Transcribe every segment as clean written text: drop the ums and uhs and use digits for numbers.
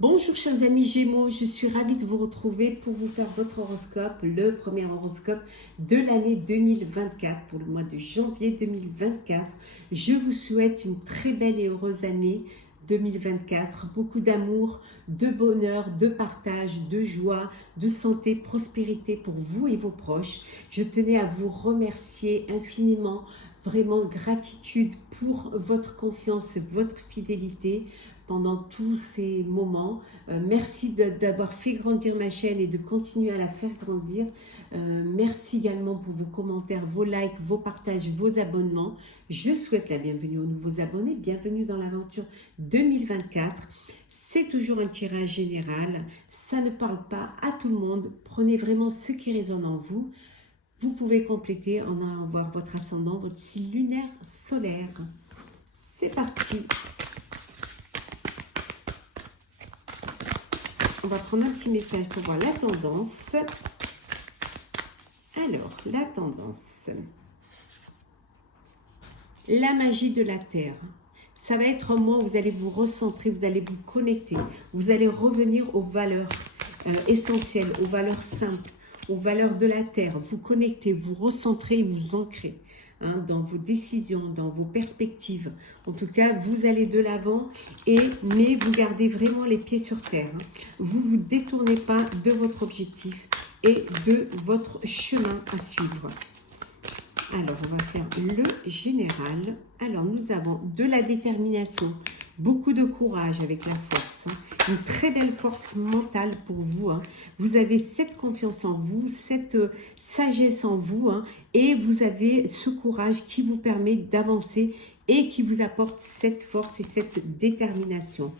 Bonjour chers amis Gémeaux, je suis ravie de vous retrouver pour vous faire votre horoscope, le premier horoscope de l'année 2024, pour le mois de janvier 2024. Je vous souhaite une très belle et heureuse année 2024, beaucoup d'amour, de bonheur, de partage, de joie, de santé, prospérité pour vous et vos proches. Je tenais à vous remercier infiniment, vraiment gratitude pour votre confiance, votre fidélité pendant tous ces moments. Merci d'avoir fait grandir ma chaîne et de continuer à la faire grandir. Merci également pour vos commentaires, vos likes, vos partages, vos abonnements. Je souhaite la bienvenue aux nouveaux abonnés. Bienvenue dans l'aventure 2024. C'est toujours un tirage général. Ça ne parle pas à tout le monde. Prenez vraiment ce qui résonne en vous. Vous pouvez compléter en allant voir votre ascendant, votre signe lunaire solaire. C'est parti. On va prendre un petit message pour voir la tendance. Alors, la tendance. La magie de la Terre. Ça va être un mois où vous allez vous recentrer, vous allez vous connecter. Vous allez revenir aux valeurs essentielles, aux valeurs simples, aux valeurs de la Terre. Vous connectez, vous recentrez, vous ancrez. Dans vos décisions, dans vos perspectives. En tout cas, vous allez de l'avant, mais vous gardez vraiment les pieds sur terre. Vous ne vous détournez pas de votre objectif et de votre chemin à suivre. Alors, on va faire le général. Alors, nous avons de la détermination, beaucoup de courage avec la force. Une très belle force mentale pour vous. Vous avez cette confiance en vous, cette sagesse en vous. Et vous avez ce courage qui vous permet d'avancer et qui vous apporte cette force et cette détermination.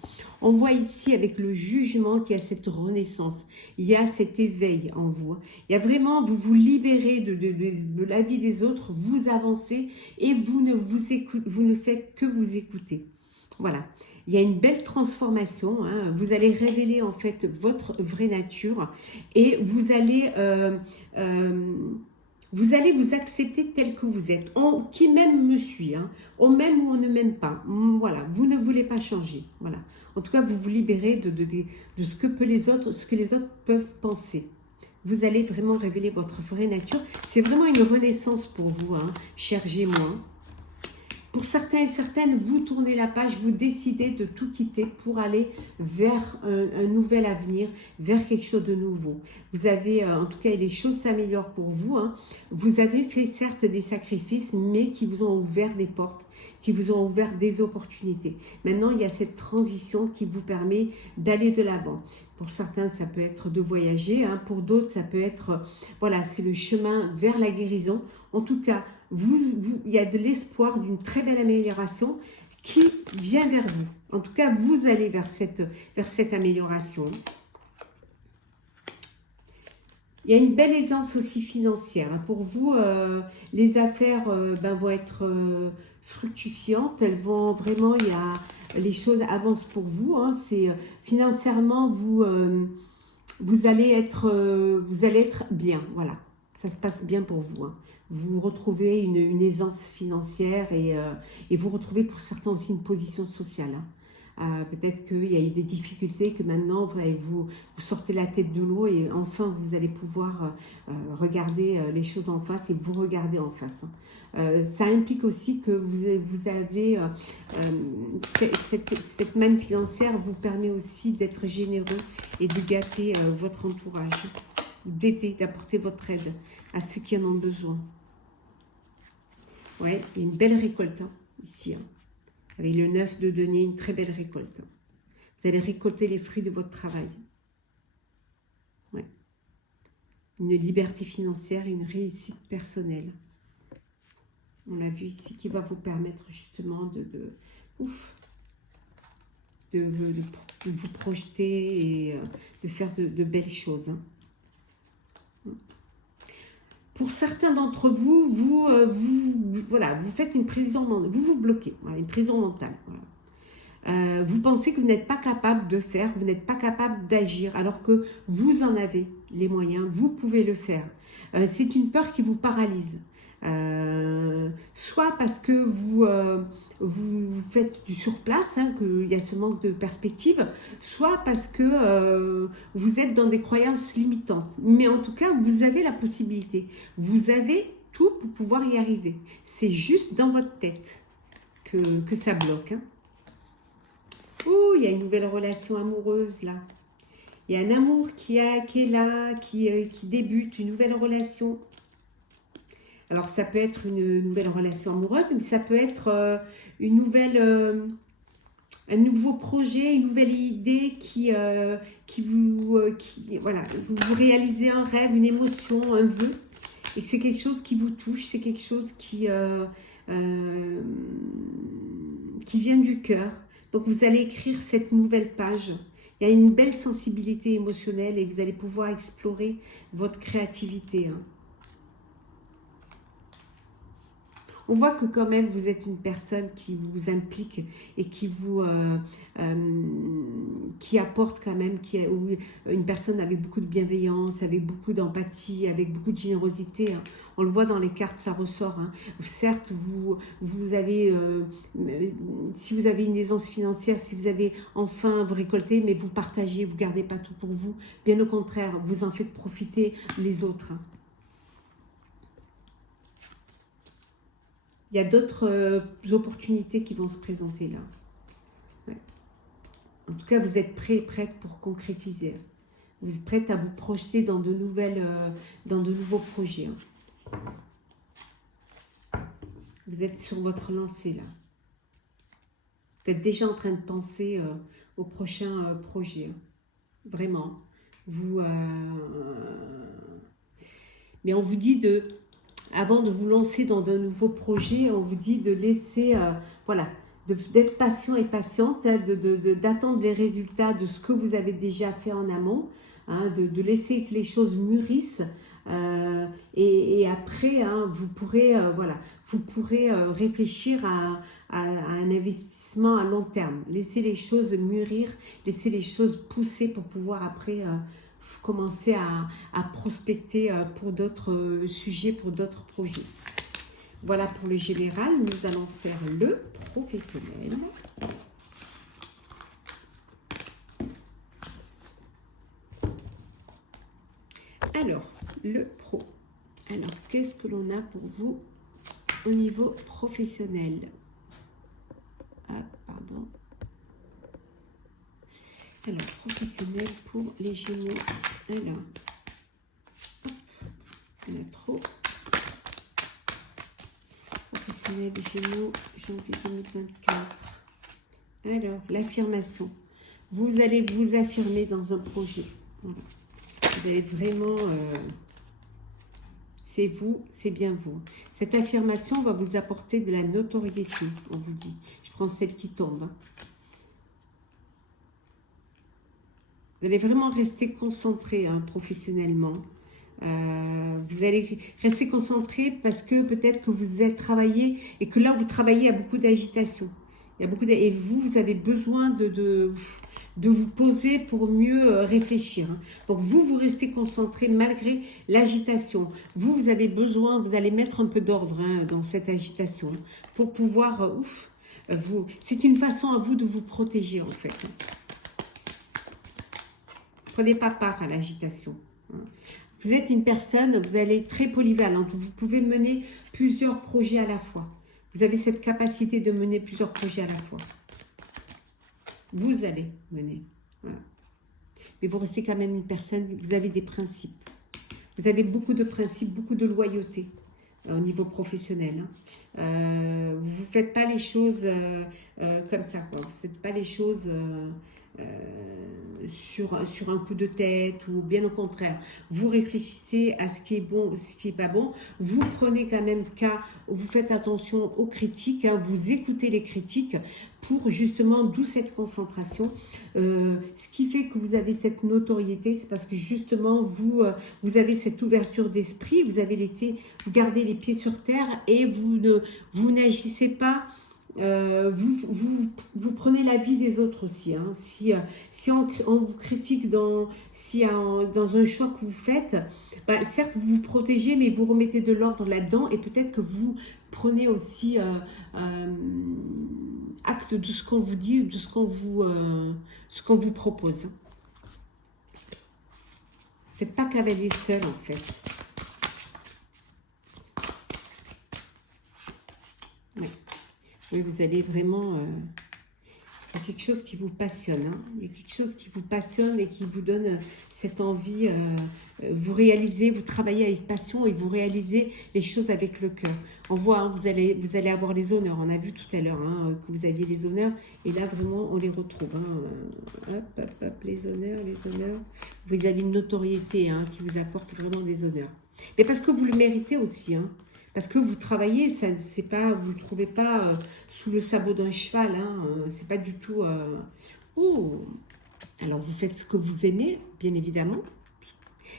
On voit ici avec le jugement qu'il y a cette renaissance. Il y a cet éveil en vous. Il y a vraiment, vous vous libérez de la vie des autres, vous avancez et vous ne faites que vous écouter. Voilà, il y a une belle transformation, vous allez révéler en fait votre vraie nature et vous allez vous accepter tel que vous êtes, qui même me suit, on m'aime ou on ne m'aime pas, voilà, vous ne voulez pas changer, voilà. En tout cas, vous vous libérez de ce que les autres peuvent penser. Vous allez vraiment révéler votre vraie nature, c'est vraiment une renaissance pour vous, chers Gémeaux. Pour certains et certaines, vous tournez la page, vous décidez de tout quitter pour aller vers un nouvel avenir, vers quelque chose de nouveau. Vous avez, en tout cas, les choses s'améliorent pour vous. Vous avez fait certes des sacrifices, mais qui vous ont ouvert des portes, qui vous ont ouvert des opportunités. Maintenant, il y a cette transition qui vous permet d'aller de l'avant. Pour certains, ça peut être de voyager. Pour d'autres, ça peut être, voilà, c'est le chemin vers la guérison. En tout cas, il y a de l'espoir d'une très belle amélioration qui vient vers vous. En tout cas, vous allez vers cette amélioration. Il y a une belle aisance aussi financière. Pour vous, les affaires vont être fructifiantes. Elles vont vraiment, les choses avancent pour vous. Financièrement, vous allez être bien. Voilà, ça se passe bien pour vous. Vous retrouvez une aisance financière et vous retrouvez pour certains aussi une position sociale. Peut-être qu'il y a eu des difficultés, que maintenant vous sortez la tête de l'eau et enfin vous allez pouvoir regarder les choses en face et vous regarder en face. Ça implique aussi que vous avez cette manne financière vous permet aussi d'être généreux et de gâter votre entourage, d'aider, d'apporter votre aide à ceux qui en ont besoin. Ouais, il y a une belle récolte ici. Avec le 9 de denier, une très belle récolte. Vous allez récolter les fruits de votre travail. Ouais. Une liberté financière et une réussite personnelle. On l'a vu ici, qui va vous permettre justement de vous projeter et de faire de belles choses. Pour certains d'entre vous, vous faites une prison, vous vous bloquez, voilà, une prison mentale. Voilà. Vous pensez que vous n'êtes pas capable de faire, vous n'êtes pas capable d'agir, alors que vous en avez les moyens, vous pouvez le faire. C'est une peur qui vous paralyse. Soit parce que vous faites du surplace, hein, qu'il y a ce manque de perspective, soit parce que vous êtes dans des croyances limitantes. Mais en tout cas, vous avez la possibilité. Vous avez tout pour pouvoir y arriver. C'est juste dans votre tête que ça bloque. Hein. Oh, il y a une nouvelle relation amoureuse là. Il y a un amour qui est là, qui débute, une nouvelle relation. Alors, ça peut être une nouvelle relation amoureuse, mais ça peut être une nouvelle, un nouveau projet, une nouvelle idée voilà, vous réalisez un rêve, une émotion, un vœu, et que c'est quelque chose qui vous touche, c'est quelque chose qui vient du cœur. Donc, vous allez écrire cette nouvelle page. Il y a une belle sensibilité émotionnelle et vous allez pouvoir explorer votre créativité. Hein. On voit que quand même vous êtes une personne qui vous implique et qui apporte quand même, une personne avec beaucoup de bienveillance, avec beaucoup d'empathie, avec beaucoup de générosité. Hein. On le voit dans les cartes, ça ressort. Hein. Certes, vous avez, si vous avez une aisance financière, si vous avez enfin vous récoltez, mais vous partagez, vous ne gardez pas tout pour vous. Bien au contraire, vous en faites profiter les autres. Hein. Il y a d'autres opportunités qui vont se présenter là. Ouais. En tout cas, vous êtes prêts et prêtes pour concrétiser. Vous êtes prête à vous projeter dans de nouveaux projets. Hein. Vous êtes sur votre lancée là. Vous êtes déjà en train de penser au prochain projet. Hein. Vraiment. Mais on vous dit avant de vous lancer dans de nouveaux projets, on vous dit de laisser, voilà, d'être patient et patiente, hein, d'attendre les résultats de ce que vous avez déjà fait en amont, hein, de laisser que les choses mûrissent. Et après, hein, vous pourrez réfléchir à un investissement à long terme. Laissez les choses mûrir, laissez les choses pousser pour pouvoir après commencer à prospecter pour d'autres sujets, pour d'autres projets. Voilà pour le général. Nous allons faire le professionnel. Alors, le pro. Alors, qu'est-ce que l'on a pour vous au niveau professionnel? Ah, pardon. Alors, professionnel pour les Gémeaux. Alors, hop, il y en a trop. Professionnel des Gémeaux, janvier 2024. Alors, l'affirmation. Vous allez vous affirmer dans un projet. Voilà. Vous allez vraiment... c'est vous, c'est bien vous. Cette affirmation va vous apporter de la notoriété, on vous dit. Je prends celle qui tombe. Hein. Vous allez vraiment rester concentré hein, professionnellement. Vous allez rester concentré parce que peut-être que vous êtes travaillé et que là, vous travaillez à beaucoup d'agitation. Il y a beaucoup et vous avez besoin de vous poser pour mieux réfléchir. Hein. Donc, vous restez concentré malgré l'agitation. Vous avez besoin, vous allez mettre un peu d'ordre hein, dans cette agitation pour pouvoir, c'est une façon à vous de vous protéger en fait. Prenez pas part à l'agitation. Vous êtes une personne, vous allez être très polyvalente. Vous pouvez mener plusieurs projets à la fois. Vous avez cette capacité de mener plusieurs projets à la fois. Vous allez mener. Voilà. Mais vous restez quand même une personne, vous avez des principes. Vous avez beaucoup de principes, beaucoup de loyauté au niveau professionnel. Hein. Vous ne faites pas les choses comme ça. Quoi. Vous ne faites pas les choses... sur un coup de tête ou bien au contraire, vous réfléchissez à ce qui est bon, ce qui n'est pas bon, vous prenez quand même cas, vous faites attention aux critiques, hein, vous écoutez les critiques pour justement, d'où cette concentration. Ce qui fait que vous avez cette notoriété, c'est parce que justement vous avez cette ouverture d'esprit, vous gardez les pieds sur terre et vous n'agissez pas vous prenez l'avis des autres aussi. Hein. Si on vous critique dans un choix que vous faites, bah, certes vous vous protégez, mais vous remettez de l'ordre là-dedans et peut-être que vous prenez aussi acte de ce qu'on vous dit, de ce qu'on vous propose. Faites pas cavaler seul en fait. Ouais. Oui, vous allez vraiment... il y a quelque chose qui vous passionne. Hein. Il y a quelque chose qui vous passionne et qui vous donne cette envie. Vous réalisez, vous travaillez avec passion et vous réalisez les choses avec le cœur. On voit, hein, vous allez avoir les honneurs. On a vu tout à l'heure hein, que vous aviez les honneurs. Et là, vraiment, on les retrouve. Hein. Hop, hop, hop, les honneurs, les honneurs. Vous avez une notoriété hein, qui vous apporte vraiment des honneurs. Mais parce que vous le méritez aussi. Hein. Parce que vous travaillez, ça, c'est pas, vous ne le trouvez pas sous le sabot d'un cheval. Hein, c'est pas du tout... Oh. Alors, vous faites ce que vous aimez, bien évidemment.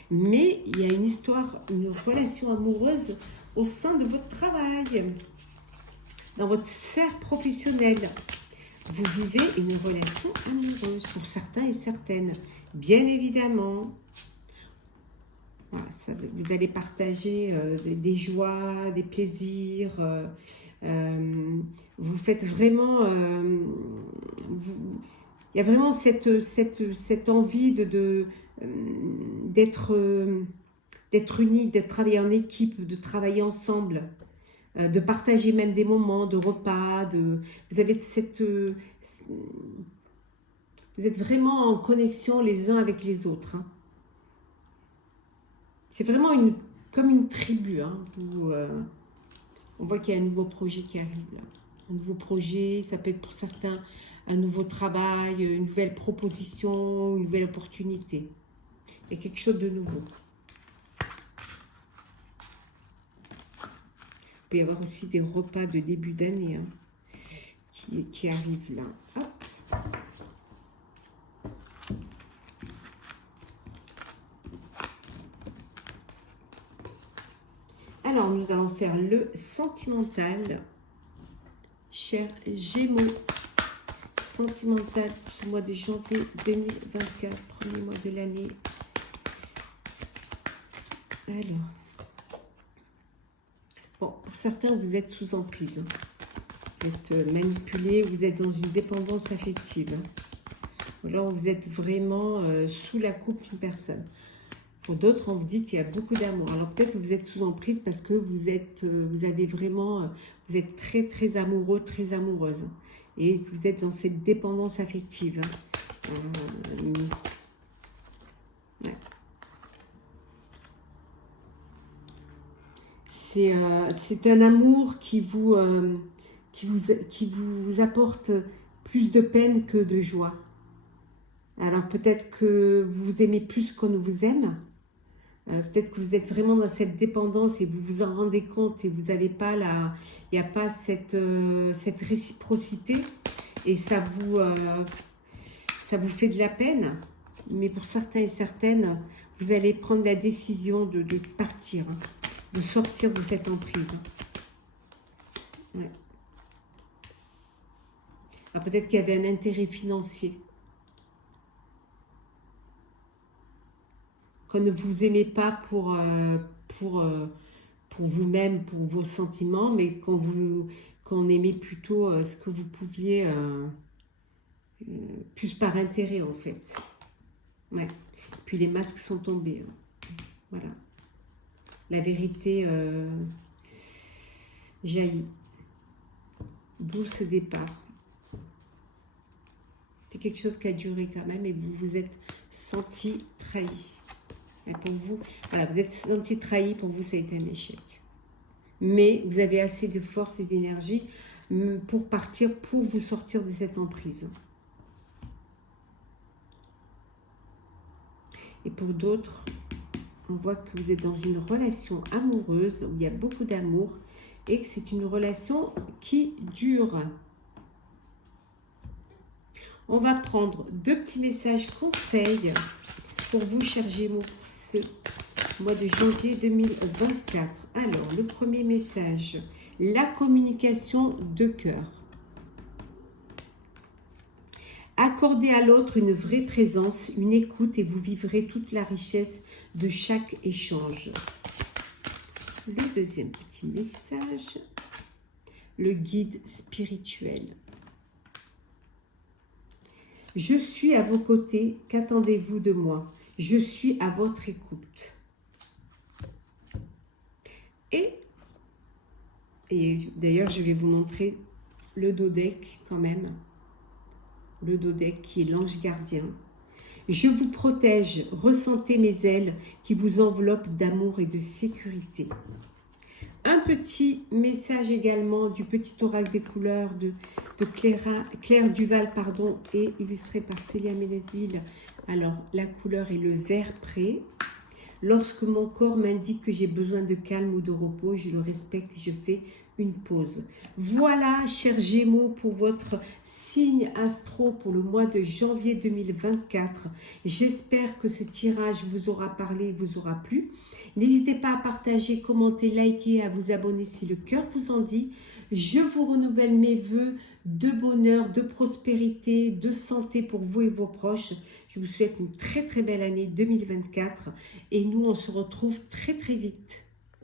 Mais il y a une histoire, une relation amoureuse au sein de votre travail. Dans votre sphère professionnelle. Vous vivez une relation amoureuse pour certains et certaines. Bien évidemment. Voilà, ça, vous allez partager des joies, des plaisirs. Vous faites vraiment... il y a vraiment cette envie d'être unis, d'être travailler en équipe, de travailler ensemble, de partager même des moments de repas. Vous avez vous êtes vraiment en connexion les uns avec les autres. Hein. C'est vraiment comme une tribu. Hein, où, on voit qu'il y a un nouveau projet qui arrive là. Un nouveau projet, ça peut être pour certains un nouveau travail, une nouvelle proposition, une nouvelle opportunité. Il y a quelque chose de nouveau. Il peut y avoir aussi des repas de début d'année hein, qui arrivent là. Hop. Alors, nous allons faire le sentimental. Cher Gémeaux, sentimental pour ce mois de janvier 2024, premier mois de l'année. Alors, bon, pour certains, vous êtes sous emprise. Vous êtes manipulé, vous êtes dans une dépendance affective. Ou alors, vous êtes vraiment sous la coupe d'une personne. Pour d'autres, on vous dit qu'il y a beaucoup d'amour. Alors peut-être que vous êtes sous emprise parce que vous avez vraiment, vous êtes très très amoureux, très amoureuse, et que vous êtes dans cette dépendance affective. Ouais. C'est un amour qui vous apporte plus de peine que de joie. Alors peut-être que vous aimez plus qu'on ne vous aime. Peut-être que vous êtes vraiment dans cette dépendance et vous vous en rendez compte et vous n'avez pas il n'y a pas cette réciprocité et ça vous fait de la peine. Mais pour certains et certaines, vous allez prendre la décision de partir, de sortir de cette emprise. Ouais. Alors peut-être qu'il y avait un intérêt financier. Qu'on ne vous aimez pas pour vous-même, pour vos sentiments, mais qu'on aimait plutôt ce que vous pouviez, plus par intérêt en fait. Ouais. Puis les masques sont tombés. Hein. Voilà. La vérité jaillit. D'où ce départ. C'est quelque chose qui a duré quand même et vous vous êtes senti trahi. Et pour vous, voilà, vous êtes senti trahi, pour vous ça a été un échec. Mais vous avez assez de force et d'énergie pour partir, pour vous sortir de cette emprise. Et pour d'autres, on voit que vous êtes dans une relation amoureuse, où il y a beaucoup d'amour, et que c'est une relation qui dure. On va prendre 2 petits messages conseils pour vous, chers Gémeaux, pour ce mois de janvier 2024. Alors, le premier message, la communication de cœur. Accordez à l'autre une vraie présence, une écoute et vous vivrez toute la richesse de chaque échange. Le deuxième petit message, le guide spirituel. Je suis à vos côtés, qu'attendez-vous de moi? Je suis à votre écoute. Et d'ailleurs, je vais vous montrer le dodeck quand même. Le dodeck qui est l'ange gardien. Je vous protège, ressentez mes ailes qui vous enveloppent d'amour et de sécurité. Un petit message également du petit oracle des couleurs de Claire Duval, pardon, et illustré par Célia Ménéville. Alors, la couleur est le vert prêt. Lorsque mon corps m'indique que j'ai besoin de calme ou de repos, je le respecte et je fais une pause. Voilà, chers Gémeaux, pour votre signe astro pour le mois de janvier 2024. J'espère que ce tirage vous aura parlé, vous aura plu. N'hésitez pas à partager, commenter, liker, à vous abonner si le cœur vous en dit. Je vous renouvelle mes vœux de bonheur, de prospérité, de santé pour vous et vos proches. Je vous souhaite une très très belle année 2024 et nous on se retrouve très très vite.